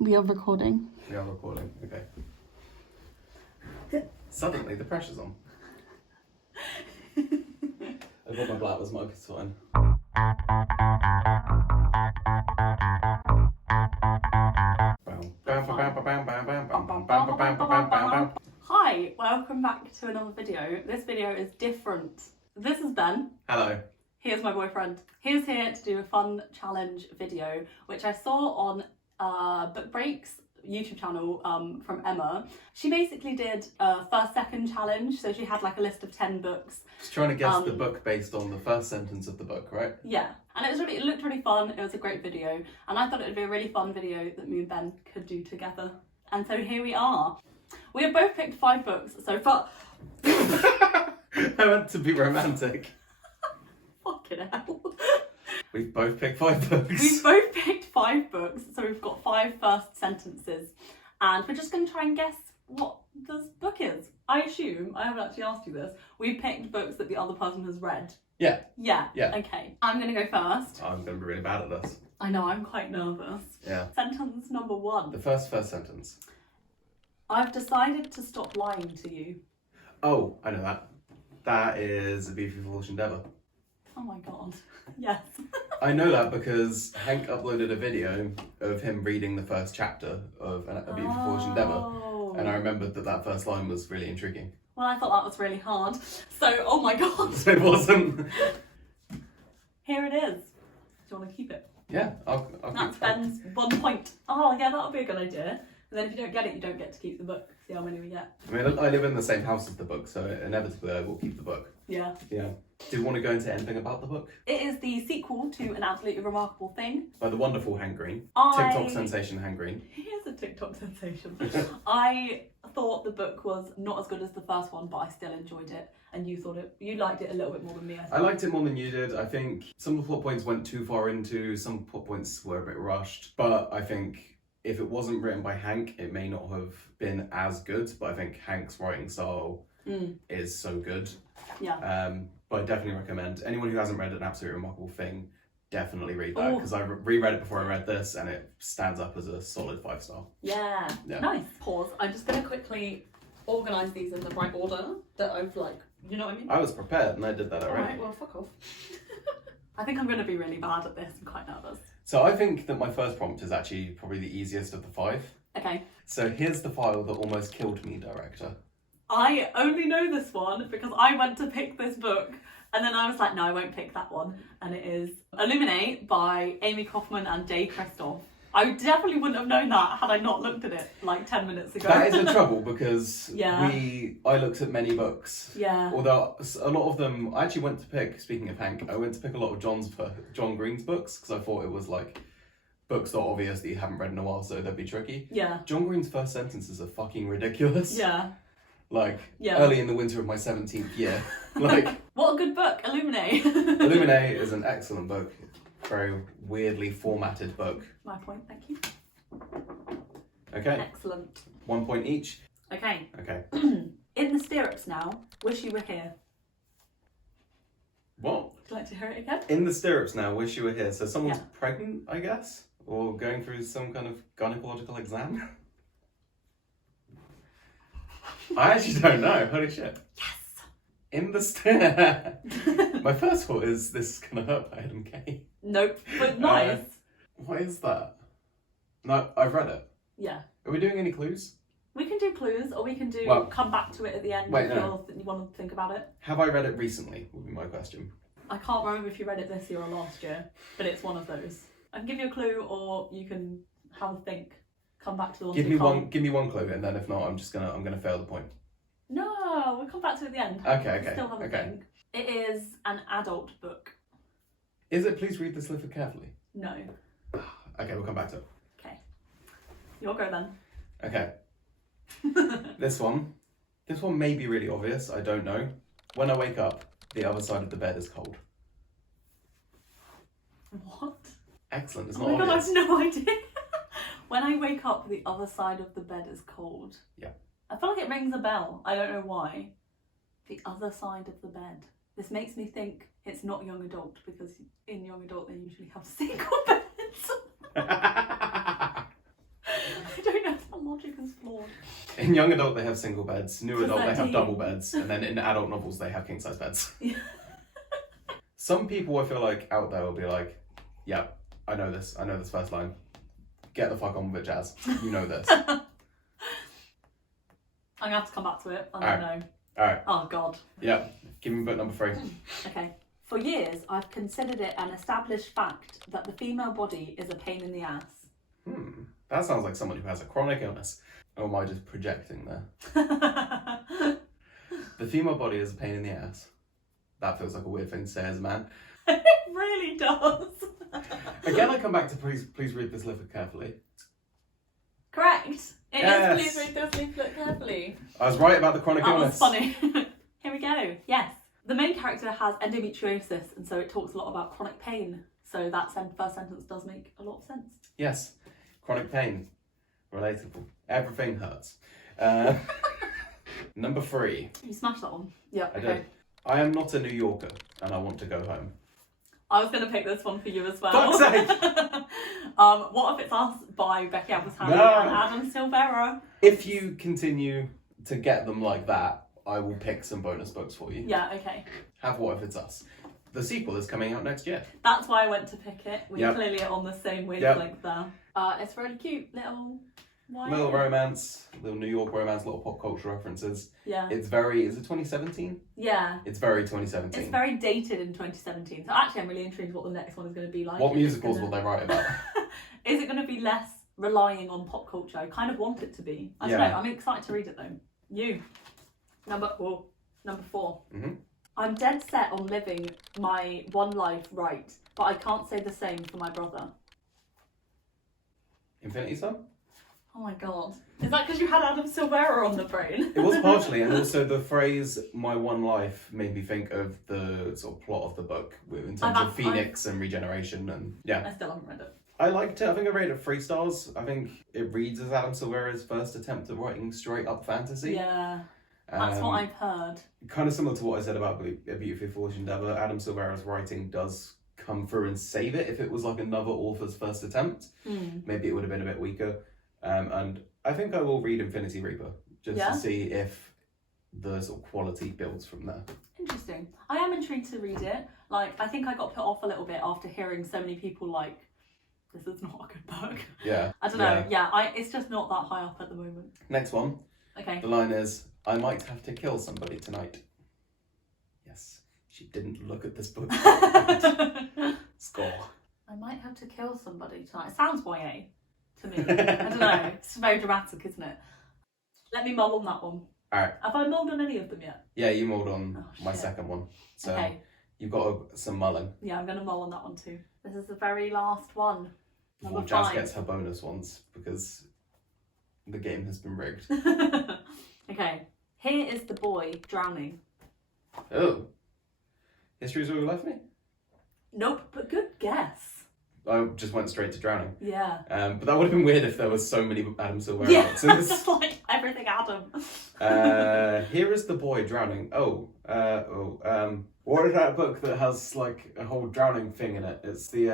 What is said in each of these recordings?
We are recording. We are recording, okay. Suddenly the pressure's on. I got my Blatters mug, it's fine. Hi, welcome back to another video. This video is different. This is Ben. Hello. Here's my boyfriend. He's here to do a fun challenge video, which I saw on Book Break's YouTube channel from Emma. She basically did a first second challenge, so she had like a list of 10 books. Just trying to guess the book based on the first sentence of the book, right? Yeah, and it looked really fun. It was a great video, and I thought it would be a really fun video that me and Ben could do together. And so here we are. We have both picked 5 books so far. I meant to be romantic. Fucking hell. We've both picked 5 books. We've both picked 5 books, so we've got 5 first sentences, and we're just going to try and guess what this book is. I assume, I haven't actually asked you this, we picked books that the other person has read. Yeah. Yeah? Yeah. Okay. I'm going to go first. I'm going to be really bad at this. I know, I'm quite nervous. Yeah. Sentence number 1. The first sentence. I've decided to stop lying to you. Oh, I know that. That is A Beautiful Foolish Endeavour. Oh my god. Yes. I know that because Hank uploaded a video of him reading the first chapter of A Beautiful Foolish Endeavour, and I remembered that first line was really intriguing. Well, I thought that was really hard. So, oh my god. So it wasn't. Here it is. Do you want to keep it? Yeah, I'll That's keep Ben's 1 point. Oh yeah, that'll be a good idea. And then if you don't get it, you don't get to keep the book. See how many we get. I mean, I live in the same house as the book, so inevitably I will keep the book. Yeah. Yeah. Do you want to go into anything about the book? It is the sequel to An Absolutely Remarkable Thing. By the wonderful Hank Green. TikTok sensation Hank Green. He is a TikTok sensation. I thought the book was not as good as the first one, but I still enjoyed it. And you liked it a little bit more than me, I think. I liked it more than you did. I think some of the plot points went too far into, some plot points were a bit rushed. But I think if it wasn't written by Hank, it may not have been as good. But I think Hank's writing style is so good. Yeah. But I definitely recommend anyone who hasn't read An Absolutely Remarkable Thing, definitely read that, because I reread it before I read this and it stands up as a solid 5-star. Yeah. Nice. Pause. I'm just going to quickly organise these in the right order that I've you know what I mean? I was prepared and I did that already. Alright, well fuck off. I think I'm going to be really bad at this. I'm quite nervous. So I think that my first prompt is actually probably the easiest of the 5. Okay. So here's the file that almost killed me, director. I only know this one because I went to pick this book and then I was like, no, I won't pick that one. And it is Illuminate by Amy Kaufman and Jay Kristoff. I definitely wouldn't have known that had I not looked at it like 10 minutes ago. That is a trouble because Yeah. I looked at many books. Yeah. Although a lot of them, I actually went to pick, speaking of Hank, I went to pick a lot of John Green's books because I thought it was like books that obviously you haven't read in a while, so they'd be tricky. Yeah. John Green's first sentences are fucking ridiculous. Yeah. Early in the winter of my 17th year. What a good book, Illuminate. Illuminate is an excellent book. Very weirdly formatted book. My point, thank you. Okay. Excellent. 1 point each. Okay. Okay. In the stirrups now, wish you were here. What? Would you like to hear it again? In the stirrups now, wish you were here. So someone's pregnant, I guess? Or going through some kind of gynecological exam? I actually don't know. Holy shit. Yes! In the My first thought is this is gonna hurt by Adam Kay. Nope, but nice. What is that? No, I've read it. Yeah. Are we doing any clues? We can do clues, or we can do come back to it at the end Wait, if no. you want to think about it. Have I read it recently, would be my question. I can't remember if you read it this year or last year, but it's one of those. I can give you a clue, or you can have a think. Come back to the ones Give me one clue, and then if not, I'm gonna fail the point. No, we'll come back to it at the end. Okay. Still have a think. It is an adult book. Is it? Please read this leaflet carefully. No. Okay, we'll come back to it. Okay. Your go then. Okay. This one may be really obvious. I don't know. When I wake up, the other side of the bed is cold. What? Excellent. It's Oh not my god, I obvious. have no idea. When I wake up, the other side of the bed is cold. Yeah. I feel like it rings a bell. I don't know why. The other side of the bed. This makes me think it's not young adult because in young adult they usually have single beds. logic is flawed. In young adult, they have single beds. New adult, they have 13. double beds. And then in adult novels, they have king-size beds. Some people, I feel like, out there will be like, yeah, I know this first line. Get the fuck on with it, Jazz. You know this. I'm gonna have to come back to it. I don't know. Alright. Oh god. Yeah. Give me book number 3. Okay. For years, I've considered it an established fact that the female body is a pain in the ass. That sounds like someone who has a chronic illness. Or am I just projecting there? The female body is a pain in the ass. That feels like a weird thing to say as a man. It really does. Again, I come back to please read this leaflet carefully. Correct. It Yes. is. Please read this leaflet carefully. I was right about the chronic That illness. was funny. Here we go. Yes. The main character has endometriosis, and so it talks a lot about chronic pain. So that first sentence does make a lot of sense. Yes. Chronic pain. Relatable. Everything hurts. Number 3. You smashed that one. Yeah. I Okay. did. I am not a New Yorker, and I want to go home. I was going to pick this one for you as well. Fuck's sake! What If It's Us by Becky Albertani No. and Adam Silvera. If you continue to get them like that, I will pick some bonus books for you. Yeah, okay. Have What If It's Us. The sequel is coming out next year. That's why I went to pick it. We Yep. clearly are on the same wavelength there. It's really cute. Little romance, little New York romance, little pop culture references. Yeah. Is it 2017? Yeah. It's very 2017. It's very dated in 2017. So actually I'm really intrigued what the next one is going to be like. What Is it musicals gonna- will they write about? Is it going to be less relying on pop culture? I kind of want it to be. I don't Yeah. know. I'm excited to read it though. You. Number 4. Mhm. I'm dead set on living my one life right, but I can't say the same for my brother. Infinity Son? Oh my god. Is that because you had Adam Silvera on the brain? It was partially, and also the phrase "my one life" made me think of the sort of plot of the book in terms of Phoenix and regeneration, and yeah. I still haven't read it. I liked it. I think I rated it 3 stars. I think it reads as Adam Silvera's first attempt at writing straight up fantasy. Yeah. That's what I've heard. Kind of similar to what I said about A Beautifully Foolish Endeavour. Adam Silvera's writing does come through and save it. If it was like another author's first attempt, maybe it would have been a bit weaker. And I think I will read Infinity Reaper just to see if the sort of quality builds from there. Interesting. I am intrigued to read it. Like, I think I got put off a little bit after hearing so many people like, this is not a good book. Yeah. I don't know. Yeah, it's just not that high up at the moment. Next one. Okay. The line is, I might have to kill somebody tonight. Yes. She didn't look at this book. Score. I might have to kill somebody tonight. It sounds YA to me. I don't know. It's very dramatic, isn't it? Let me mull on that one. Alright. Have I mulled on any of them yet? Yeah, you mulled on my shit. second one. So Okay. you've got some mulling. Yeah, I'm going to mull on that one too. This is the very last one. Number Jazz 5. gets her bonus ones because the game has been rigged. Okay. Here is the boy drowning. Oh. History's All You Left Me? Nope, but good guess. I just went straight to drowning. Yeah. But that would have been weird if there was so many Adam Silvera Yeah, books in this. just like everything Adam. Here is the boy drowning. What is that book that has like a whole drowning thing in it? It's the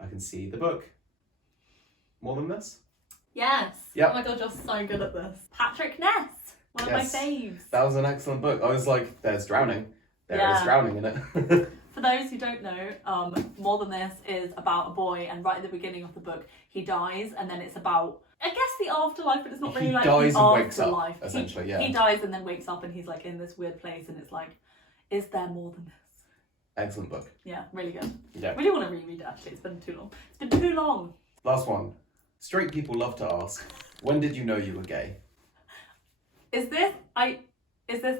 I can see the book. More Than This? Yes. Yep. Oh my god, you're so good at this. Patrick Ness. One of my faves. That was an excellent book. I was like, there's drowning. There is Yeah. drowning in it. For those who don't know, More Than This is about a boy, and right at the beginning of the book, he dies, and then it's about, I guess, the afterlife, but it's not really He like dies the and wakes up, afterlife. essentially, He dies and then wakes up, and he's like in this weird place, and it's like, is there more than this? Excellent book. Yeah, really good. Yeah. Really want to reread it, actually. It's been too long. It's been too long. Last one. Straight people love to ask, when did you know you were gay? Is this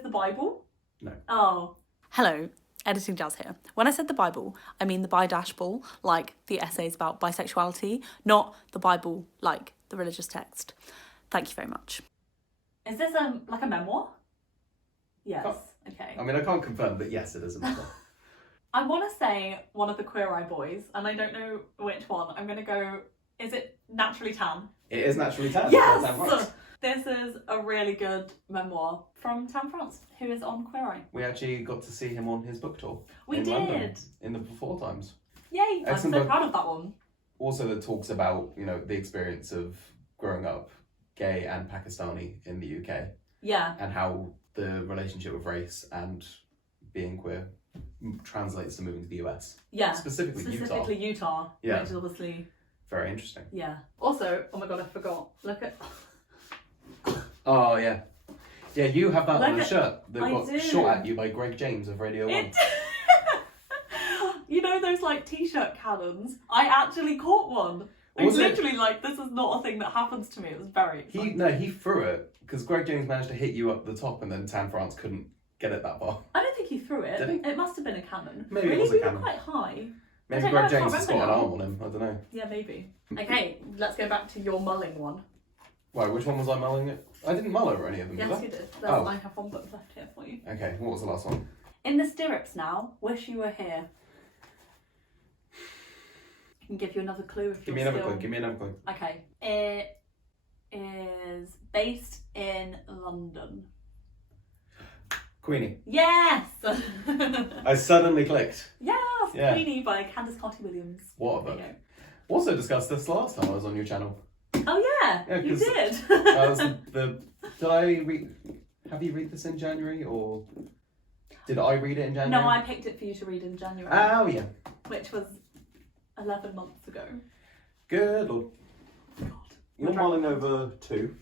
the Bible? No. Oh. Hello, Editing Jazz here. When I said the Bible, I mean the Bi-Ball, like the essays about bisexuality, not the Bible, like the religious text. Thank you very much. Is this like a memoir? Yes. Okay. I mean, I can't confirm, but yes, it is a memoir. I want to say one of the Queer Eye boys, and I don't know which one. I'm going to go, is it Naturally Tan? It is Naturally Tan. Yes! Tan right. This is a really good memoir from Tan France, who is on Queer Eye. We actually got to see him on his book tour. We in did. London, in the Before Times. Yay! Excellent I'm so book. proud of that one. Also, that talks about, the experience of growing up gay and Pakistani in the UK, Yeah. and how the relationship with race and being queer translates to moving to the US. Yeah. Specifically Utah. Yeah. Which is obviously. Very interesting. Yeah. Also, oh my god, I forgot. Look at. Oh, yeah. Yeah, you have that Look on a at- shirt that I got do. shot at you by Greg James of Radio 1. You know those like t-shirt cannons? I actually caught one. I Was it? literally like, this is not a thing that happens to me. It was very exciting. He threw it because Greg James managed to hit you up the top, and then Tan France couldn't get it that far. I don't think he threw it. Did he? It must have been a cannon. Maybe really? it was a We were cannon. quite high. Maybe don't Greg know, I James can't has got an remember now. arm on him. I don't know. Yeah, maybe. Okay, let's go back to your mulling one. Right, which one was I mulling it? I didn't mull over any of them, Yes, did I? you did. Oh. I have one book left here for you. Okay, what was the last one? In the Stirrups now, wish you were here. I can give you another clue if Give me you're another still... clue. Give me another clue. Okay. It is based in London. Queenie. Yes! I suddenly clicked. Yes! Yeah. Queenie by Candace Carty-Williams. What a There book. you Also discussed this last time I was on your channel. go. Oh yeah, Yeah, you 'cause did. That was did I read? Have you read this in January, or did I read it in January? No, I picked it for you to read in January, Oh yeah. which was 11 months ago. Good lord. God. You're mulling over 2.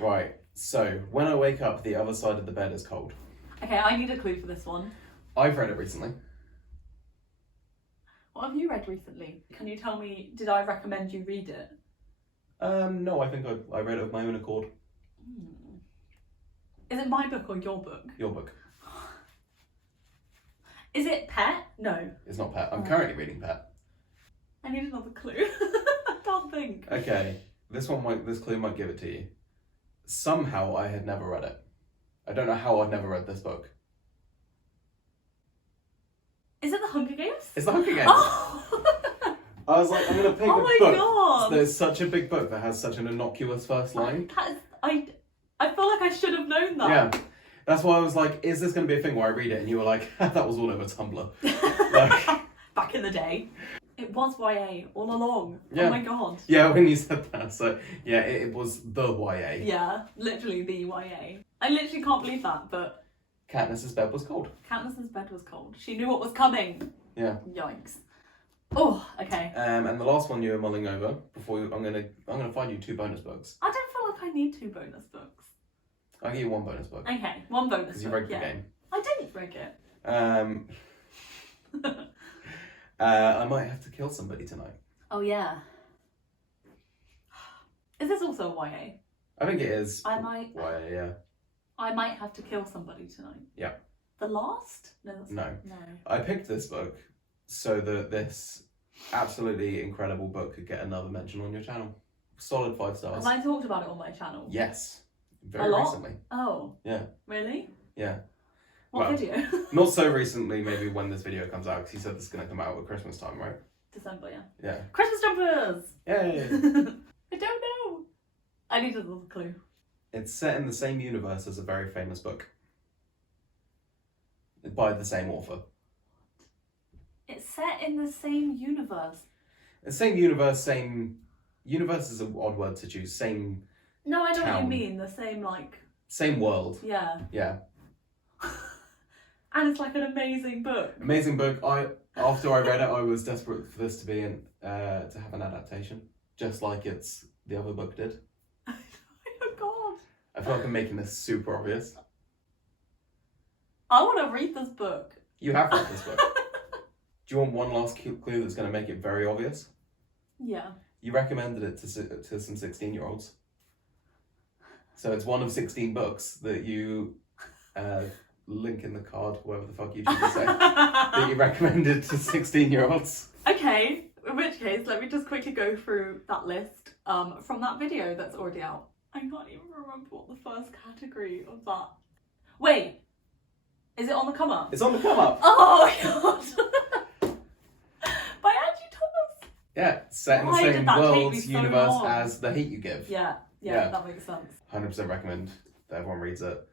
Right. So when I wake up, the other side of the bed is cold. Okay, I need a clue for this one. I've read it recently. What have you read recently? Can you tell me, did I recommend you read it? No, I think I read it of my own accord. Is it my book or your book? Your book. Is it Pet? No. It's not Pet. I'm Oh. currently reading Pet. I need another clue. I can't think. Okay, this clue might give it to you. Somehow I had never read it. I don't know how I've never read this book. Is it The Hunger Games? It's The Hunger Games. Oh! I was like, I'm gonna pick Oh a my book God. that's such a big book that has such an innocuous first line. That is, I feel like I should have known that. Yeah, that's why I was like, is this gonna be a thing where I read it? And you were like, that was all over Tumblr. Like, Back in the day. It was YA all along. Yeah. Oh my god. yeah, when you said that, so yeah, it was the YA. Yeah, literally the YA. I literally can't believe that, but Katniss's bed was cold. Katniss's bed was cold. She knew what was coming. Yeah. Yikes. Oh, okay. And the last one you were mulling over before I'm gonna find you 2 bonus books. I don't feel like I need 2 bonus books. I'll give you 1 bonus book Okay, 1 bonus because you book. read the Yeah. game. I didn't rig it. I might have to kill somebody tonight. Oh yeah. Is this also a YA? I think it is. I might Yeah. I might have to kill somebody tonight. Yeah. The Last? No, that's No. No. I picked this book so that this absolutely incredible book could get another mention on your channel. Solid 5 stars. Have I talked about it on my channel? Yes. Very A lot? recently. Oh. Yeah. Really? Yeah. What Well, video? Not so recently, maybe when this video comes out, because you said this is going to come out at Christmas time, right? December, yeah. Yeah. Christmas jumpers! Yay! I don't know. I need another clue. It's set in the same universe as a very famous book. By the same author. It's set in the same universe. The same universe, same... Universe is an odd word to choose. Same No, I know what you Town. mean. The same, like, same world. yeah. Yeah. And it's like an amazing book. Amazing book. After I read it, I was desperate for this to be to have an adaptation, just like the other book did. Oh god. I feel like I'm making this super obvious. I want to read this book. You have read this book. Do you want one last clue that's going to make it very obvious? Yeah. You recommended it to some 16-year-olds. So it's one of 16 books that you link in the card, whatever the fuck you choose to say, that you recommended to 16-year-olds. Okay, in which case, let me just quickly go through that list from that video that's already out. I can't even remember what the first category of that... Wait, is it on the come up? It's on the come up. Oh my god! By Angie Thomas! Yeah, set in the Why did same that take me world's so universe long? as The Hate You Give. Yeah, Yeah. that makes sense. 100% recommend that everyone reads it.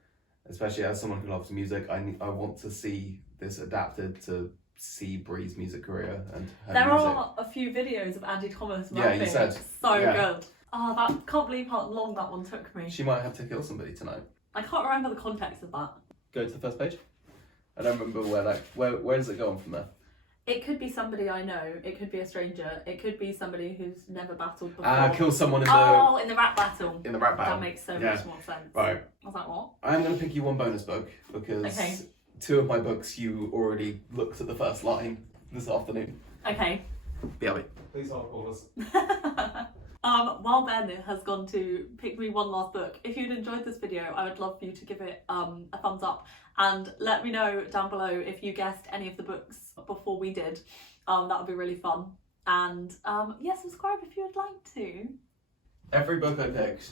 Especially as someone who loves music, I want to see this adapted to see Bree's music career and her There music. are a few videos of Angie Thomas Yeah, rapping. you said. So Yeah. good. Oh, that can't believe how long that one took me. She might have to kill somebody tonight. I can't remember the context of that. Go to the first page. I don't remember where does it go on from there? It could be somebody I know. It could be a stranger. It could be somebody who's never battled before. Kill someone in in the rap battle. the rap battle. That makes so much more sense. Right. I was like, what? I'm going to pick you one bonus book because Okay. 2 of my books you already looked at the first line this afternoon. Okay. BRB. Please hold callers. While Ben has gone to pick me one last book, if you'd enjoyed this video, I would love for you to give it a thumbs up and let me know down below if you guessed any of the books before we did. That would be really fun. And yeah, subscribe if you would like to. Every book I picked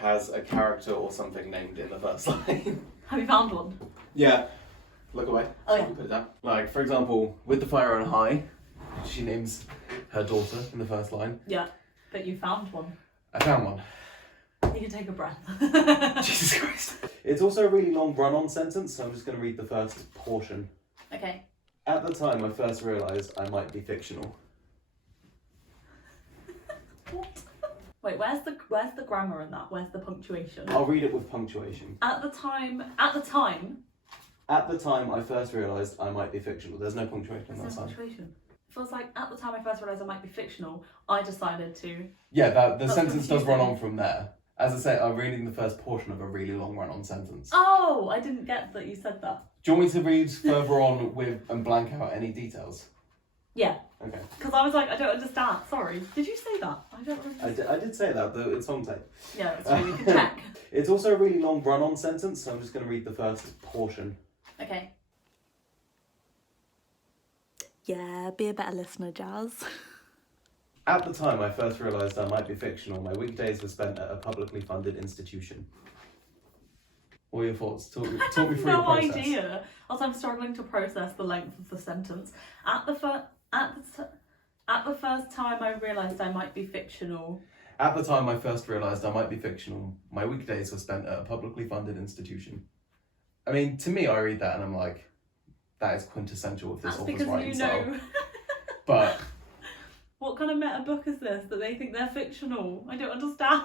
has a character or something named in the first line. Have you found one? Yeah. Look away. Oh yeah. Put it down. For example, With the Fire on High, she names her daughter in the first line. Yeah, but you found one. I found one. You can take a breath. Jesus Christ. It's also a really long run-on sentence, so I'm just going to read the first portion. Okay. At the time I first realised I might be fictional. What? Wait, where's the grammar in that? Where's the punctuation? I'll read it with punctuation. At the time. At the time I first realised I might be fictional. There's no punctuation on that There's no side. punctuation. It feels like at the time I first realised I might be fictional, I decided to. Yeah, the That's sentence does run confusing. on from there. As I say, I'm reading the first portion of a really long run-on sentence. Oh, I didn't get that you said that. Do you want me to read further on and blank out any details? Yeah. Okay. Because I was like, I don't understand. Sorry. Did you say that? I don't remember. I did say that, though it's on tape. Yeah, it's true. You can check. It's also a really long run-on sentence, so I'm just going to read the first portion. Okay. Yeah, be a better listener, Jazz. At the time I first realised I might be fictional, my weekdays were spent at a publicly funded institution. What are your thoughts? Talk me through the No process. idea. Also, I'm struggling to process the length of the sentence. At the first time I realised I might be fictional. At the time I first realised I might be fictional, my weekdays were spent at a publicly funded institution. I mean, to me, I read that and I'm like, that is quintessential of this That's author's because writing you style. know. But What kind of meta book is this that they think they're fictional? I don't understand.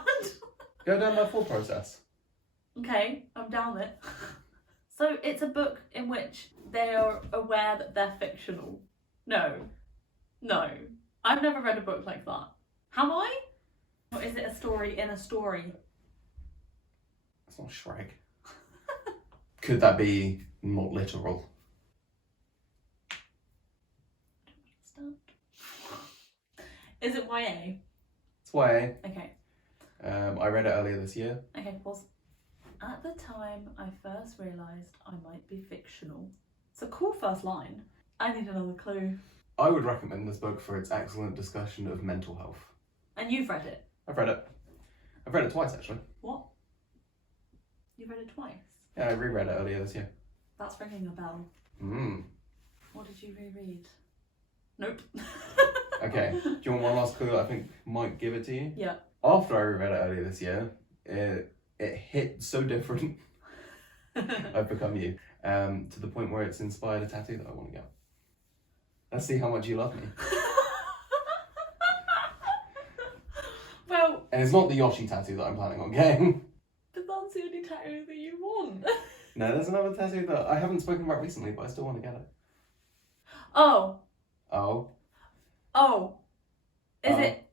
go down that thought process. Okay, I'm down it. So it's a book in which they are aware that they're fictional. No. I've never read a book like that. Have I? Or is it a story in a story? It's not Shrek. Could that be not literal? I don't understand. Is it YA? It's YA. Okay. I read it earlier this year. Okay, pause. At the time I first realised I might be fictional. It's a cool first line. I need another clue. I would recommend this book for its excellent discussion of mental health. And you've read it. I've read it. I've read it twice, actually. What? You've read it twice? Yeah, I reread it earlier this year. That's ringing a bell. What did you reread? Nope. Okay. Do you want one last clue that I think might give it to you? Yeah. After I reread it earlier this year, it hit so different. I've become you. To the point where it's inspired a tattoo that I want to get. Let's see how much you love me. Well, And it's not the Yoshi tattoo that I'm planning on getting. but that's the only tattoo that you want. No, there's another tattoo that I haven't spoken about recently, but I still want to get it. Oh. Oh. Is it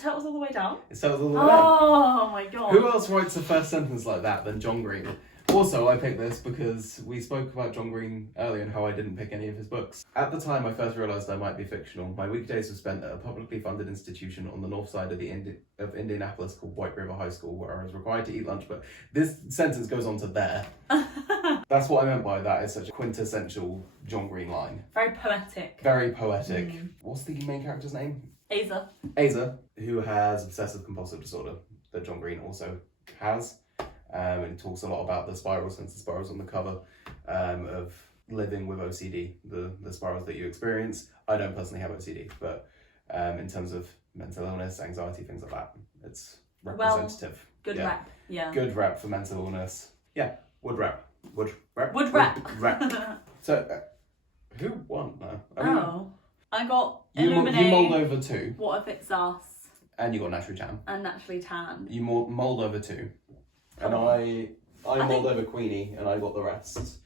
Turtles All the Way Down? It starts all the way down. Oh my god. Who else writes a first sentence like that than John Green? Also, I picked this because we spoke about John Green earlier and how I didn't pick any of his books. At the time I first realised I might be fictional, my weekdays were spent at a publicly funded institution on the north side of Indianapolis called White River High School, where I was required to eat lunch, but this sentence goes on to there. That's what I meant by that. It's such a quintessential John Green line. Very poetic. Very poetic. What's the main character's name? Asa. Asa, who has obsessive compulsive disorder that John Green also has. And he talks a lot about the spirals, since the spirals on the cover, of living with OCD, the spirals that you experience. I don't personally have OCD, but in terms of mental illness, anxiety, things like that, it's representative. Good rap, yeah. Good rap for mental illness. Yeah, wood rap. Wood rap. rap. So, who won? No. I got You Illuminate. mulled over two. What if it's us? And you got naturally tan. And naturally tan. You mould over 2. And Oh. I mould over Queenie, and I got the rest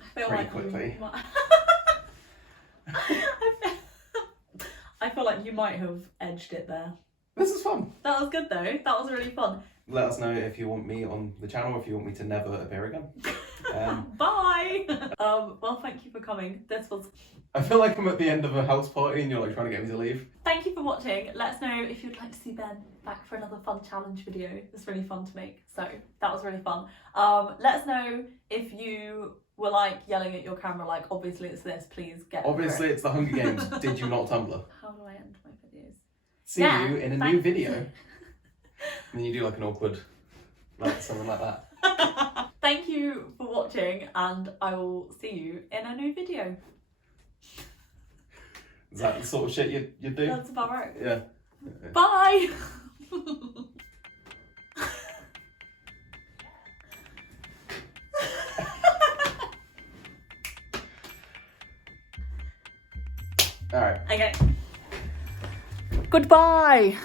I feel pretty like quickly. I feel like you might have edged it there. This is fun. That was good though. That was really fun. Let us know if you want me on the channel, or if you want me to never appear again. Bye! Well, thank you for coming. This was... I feel like I'm at the end of a house party and you're like trying to get me to leave. Thank you for watching. Let us know if you'd like to see Ben back for another fun challenge video. It's really fun to make, so that was really fun. Let us know if you were like yelling at your camera like, obviously it's this, please get over Obviously it. it's the Hunger Games. Did you not Tumblr? How do I end my videos? See you in a new video. And then you do like an awkward, like something like that. Thank you for watching, and I will see you in a new video. Is that the sort of shit you do? That's about right. Yeah. Bye! Alright. Okay. Goodbye!